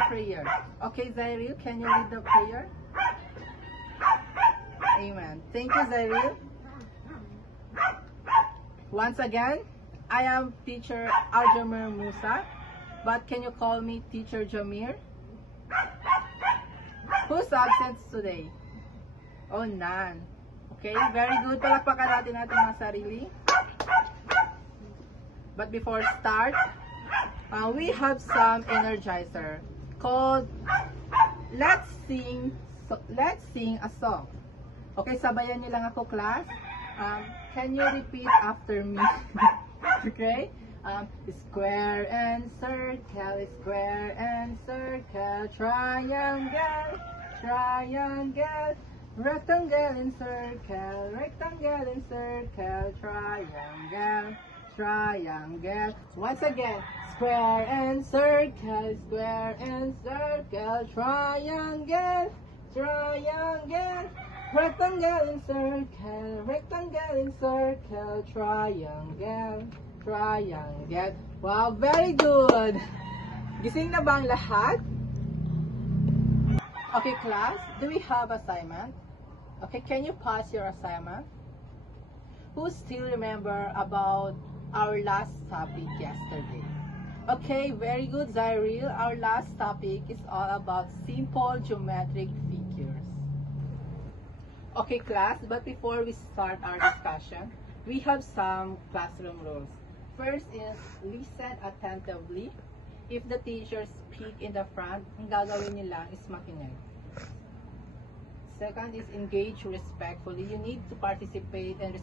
the prayer. Okay, Zairil, can you lead the prayer? Amen. Thank you, Zairil. Once again, I am Teacher Aljamir Musa, but can you call me Teacher Jamir? Who's absent today? Oh, none. Okay, very good. Palakpakan natin ating mga sarili. But before start, we have some energizer called Let's Sing a Song. Okay, sabayan niyo lang ako, class. Can you repeat after me? Okay? Square and circle, square and circle, triangle, triangle, rectangle and circle, rectangle and circle, triangle, triangle. Once again, square and circle, triangle, triangle, rectangle and circle, rectangle and circle, triangle, triangle. Wow, very good. Gising na ba ang lahat? Okay, class, do we have assignment? Okay, can you pass your assignment? Who still remember about our last topic yesterday? Okay, very good, Zairil. Our last topic is all about simple geometric figures. Okay, class, but before we start our discussion, we have some classroom rules. First is listen attentively. If the teacher speak in the front, ang gagawin niyo lang is makinig. Second is engage respectfully. You need to participate and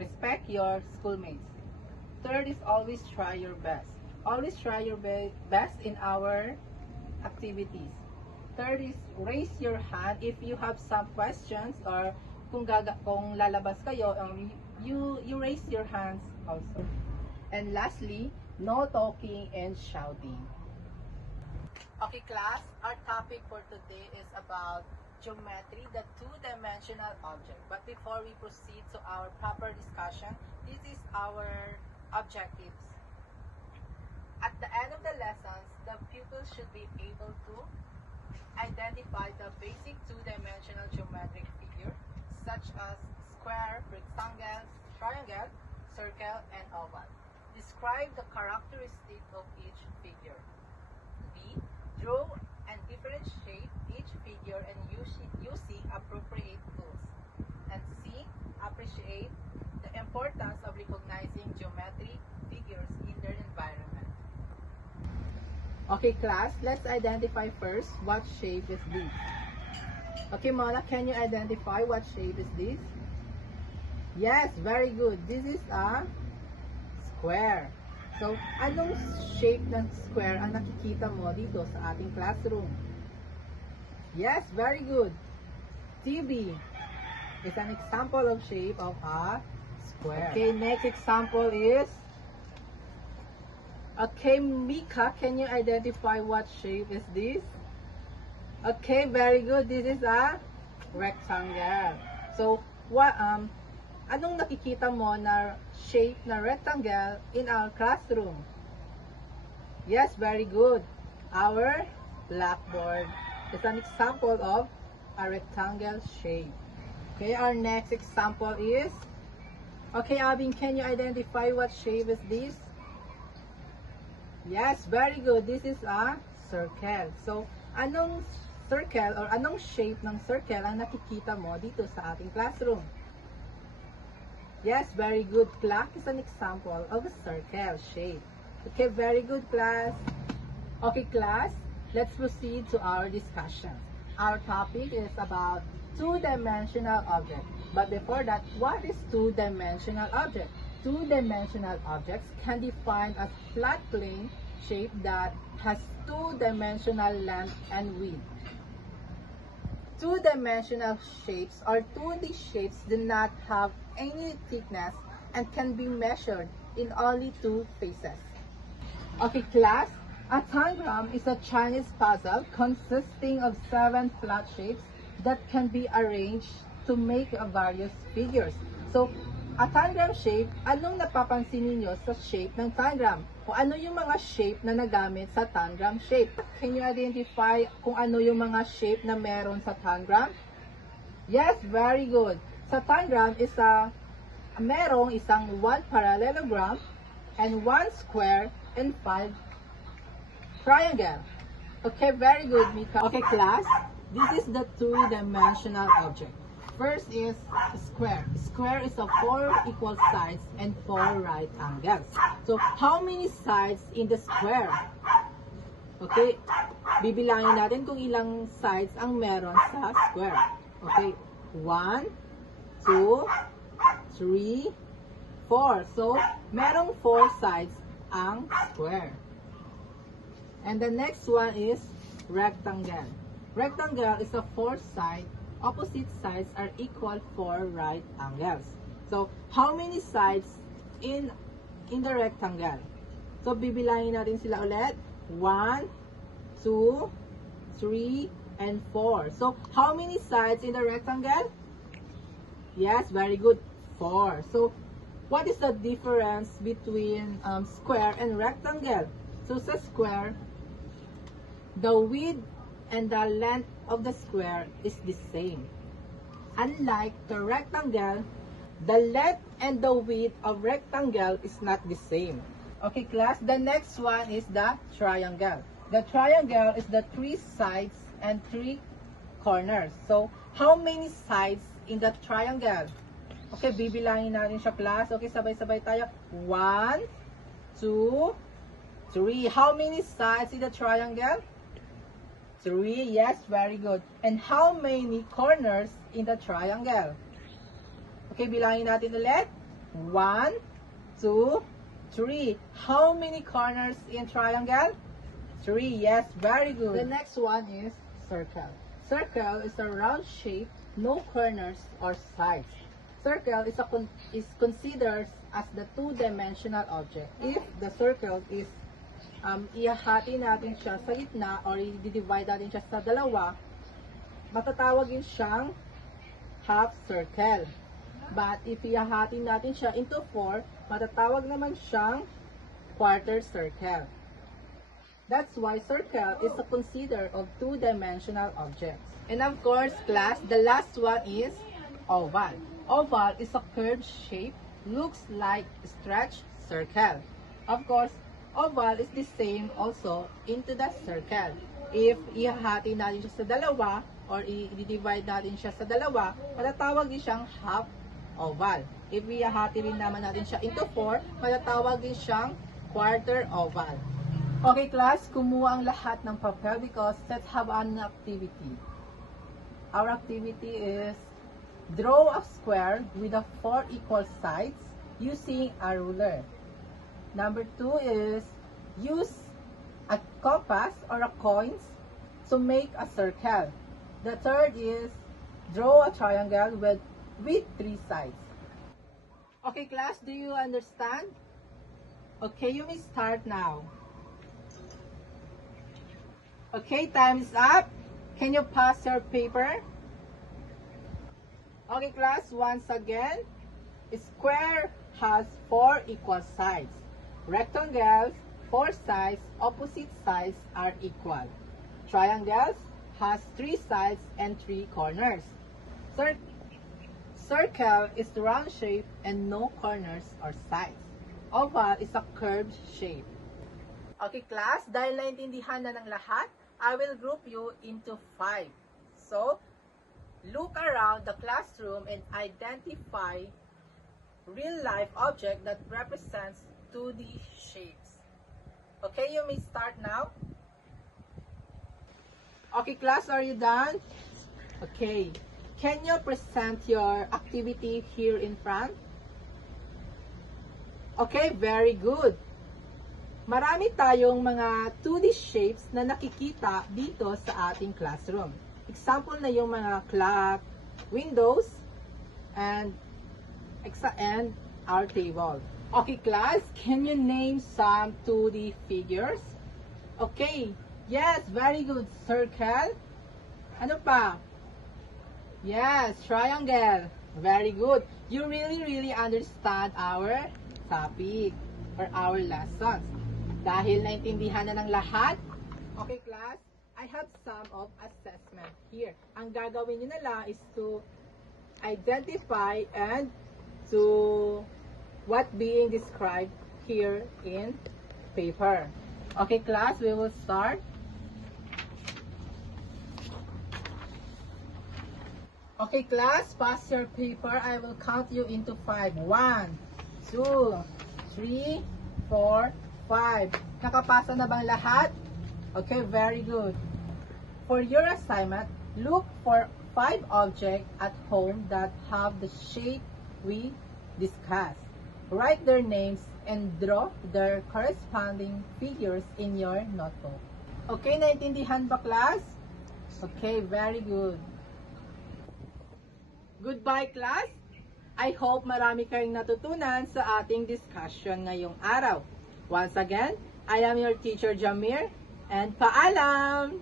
respect your schoolmates. Third is always try your best. Always try your best in our activities. Third is raise your hand if you have some questions, or kung lalabas kayo, you raise your hands also. And lastly, no talking and shouting. Okay, class, our topic for today is about geometry, the two-dimensional object. But before we proceed to our proper discussion, this is our objectives. At the end of the lessons, the pupils should be able to identify the basic two-dimensional geometric figure, such as square, rectangle, triangle, circle, and oval. Describe the characteristics of each figure. B. Draw and differentiate each figure and using appropriate tools. And C. Appreciate the importance of recognizing geometric figures in their environment. Okay, class, let's identify first what shape is this. Okay, Mona, can you identify what shape is this? Yes, very good. This is a square. So, anong shape ng square ang nakikita mo dito sa ating classroom? Yes, very good. TB is an example of shape of a square. Okay, next example is, okay, Mika, can you identify what shape is this? Okay, very good. This is a rectangle. So, what anong nakikita mo na shape na rectangle in our classroom? Yes, very good. Our blackboard is an example of a rectangle shape. Okay, our next example is, okay, Abin, can you identify what shape is this? Yes, very good. This is a circle. So, anong circle or anong shape ng circle ang nakikita mo dito sa ating classroom? Yes, very good. Clock is an example of a circle shape. Okay, very good, class. Okay, class, let's proceed to our discussion. Our topic is about two-dimensional object. But before that, what is two-dimensional object? Two-dimensional objects can be defined as flat plane shape that has two-dimensional length and width. Two-dimensional shapes or 2D shapes do not have any thickness and can be measured in only two faces. Okay, class, a tangram is a Chinese puzzle consisting of 7 flat shapes that can be arranged to make various figures. So, A tangram shape, anong napapansin ninyo sa shape ng tangram? O ano yung mga shape na nagamit sa tangram shape? Can you identify kung ano yung mga shape na meron sa tangram? Yes, very good. Sa tangram is merong isang 1 parallelogram and 1 square and 5 triangle. Okay, very good, Mika. Okay, class, this is the two-dimensional object. First is square. Square is a 4 equal sides and 4 right angles. So, how many sides in the square? Okay, bibilangin natin kung ilang sides ang meron sa square. Okay, 1, 2, 3, 4. So, merong 4 sides ang square. And the next one is rectangle. Rectangle is a 4-side. Opposite sides are equal 4 right angles. So, how many sides in the rectangle? So, bibilangin natin sila ulit. 1, 2, 3, and 4. So, how many sides in the rectangle? Yes, very good. 4. So, what is the difference between square and rectangle? So, sa square, the width and the length of the square is the same. Unlike the rectangle, the length and the width of rectangle is not the same. Okay, class, the next one is the triangle. The triangle is the 3 sides and 3 corners. So, how many sides in the triangle? Okay, bibilangin natin siya, class. Okay, sabay-sabay tayo. 1, 2, 3. How many sides in the triangle? 3. Yes, very good. And how many corners in the triangle? Okay, bilangin natin ulit. 1, 2, 3. How many corners in triangle? 3. Yes, very good. The next one is circle. Circle is a round shape, no corners or sides. Circle is considered as the two-dimensional object. If the circle is ihahati natin siya sa gitna or i-divide natin siya sa dalawa, matatawagin siyang half circle. But if ihahati natin siya into 4, matatawag naman siyang quarter circle. That's why circle is considered of two-dimensional objects. And of course, class, the last one is oval. Oval is a curved shape, looks like a stretched circle. Of course, oval is the same also into the circle. If ihahati natin siya sa dalawa or i-divide natin siya sa dalawa, matatawag din siyang half oval. If ihahati rin naman natin siya into 4, matatawag din siyang quarter oval. Okay, class, kumuha ang lahat ng papel because let's have an activity. Our activity is draw a square with a 4 equal sides using a ruler. Number 2 is use a compass or a coins to make a circle. The third is draw a triangle with 3 sides. Okay, class, do you understand? Okay, you may start now. Okay, time is up. Can you pass your paper? Okay, class, once again, a square has 4 equal sides. Rectangles, 4 sides, opposite sides are equal. Triangles has 3 sides and 3 corners. Circle is the round shape and no corners or sides. Oval is a curved shape. Okay, class, dahil naintindihan na ng lahat, I will group you into 5. So, look around the classroom and identify real-life object that represents 2D shapes. Okay, you may start now. Okay, class, are you done? Okay. Can you present your activity here in front? Okay, very good. Marami tayong mga 2D shapes na nakikita dito sa ating classroom. Example na yung mga clock, windows, and our table. Okay, class, can you name some 2D figures? Okay, yes, very good. Circle. Ano pa? Yes, triangle. Very good. You really understand our topic or our lessons. Dahil naintindihan na ng lahat, okay class, I have some of assessment here. Ang gagawin nyo na lang is to identify and to what being described here in paper. Okay class, we will start. Okay class, pass your paper. I will count you into 5. 1, 2, 3, 4, 5. Nakapasa na bang lahat? Okay, very good. For your assignment, look for 5 objects at home that have the shape we discussed. Write their names and draw their corresponding figures in your notebook. Okay, naintindihan ba class? Okay, very good. Goodbye class! I hope marami kayong natutunan sa ating discussion ngayong araw. Once again, I am your teacher Jamir and paalam!